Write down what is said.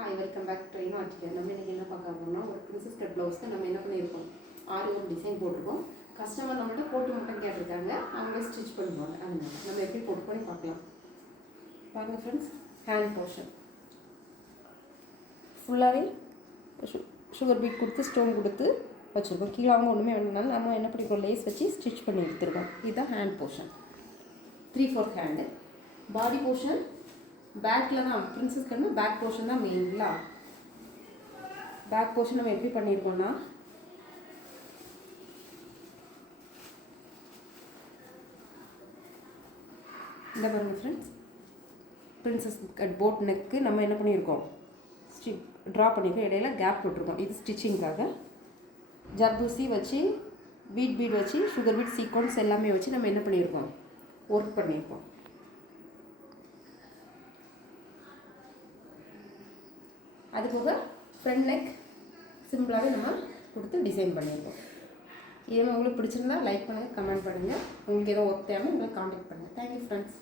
Hi, welcome back to article. நம்ம இன்றைக்கி என்ன பார்க்க போகிறோம்னா, ஒரு பிரின்சஸ் கட் ப்ளவுஸ்க்கு நம்ம என்ன பண்ணியிருக்கோம், ஒரு டிசைன் போட்டிருக்கோம். கஸ்டமர் நம்மள்ட்ட போட்டு மட்டும் கேட்டிருக்காங்க, அவங்களே ஸ்டிச் பண்ணுவாங்க. அதனால நம்ம எப்படி போட்டு பண்ணி பார்க்கலாம். பாருங்கள் ஃப்ரெண்ட்ஸ், ஹேண்ட் போர்ஷன் ஃபுல்லாகவே சுகர் பீட் கொடுத்து ஸ்டோன் கொடுத்து வச்சுருக்கோம். கீழே அவங்க ஒன்றுமே வேணும்னாலும் நம்ம என்ன பண்ணிருக்கோம், லேஸ் வச்சு ஸ்டிச் பண்ணி எடுத்துருக்கோம். இதுதான் ஹேண்ட் போர்ஷன், 3/4 ஹேண்டு. பாடி போர்ஷன் பேக்கில் தான், பிரின்சஸ் கண்ணு பேக் போர்ஷன் தான் மெயின்ங்களா. பேக் போர்ஷன் நம்ம எப்படி பண்ணியிருக்கோம்னா, இந்த பாருங்கள் friends, princess cut boat neck நம்ம என்ன பண்ணியிருக்கோம், ட்ரா பண்ணியிருக்கோம். இடையில கேப் போட்டிருக்கோம். இது ஸ்டிச்சிங்காக ஜர்தூசி வச்சு பீட் வச்சு சுகர் பீட் சீக்வன்ஸ் எல்லாமே வச்சு நம்ம என்ன பண்ணியிருக்கோம், ஒர்க் பண்ணியிருக்கோம். அதுபோக ஃப்ரண்ட் நெக் சிம்பிளாகவே நம்ம கொடுத்து டிசைன் பண்ணியிருக்கோம். இதே உங்களுக்கு பிடிச்சிருந்தா லைக் பண்ணுங்கள், கமெண்ட் பண்ணுங்கள். உங்களுக்கு ஏதோ ஒர்க் தேவை எங்களை காண்டாக்ட் பண்ணுங்கள். Thank you friends.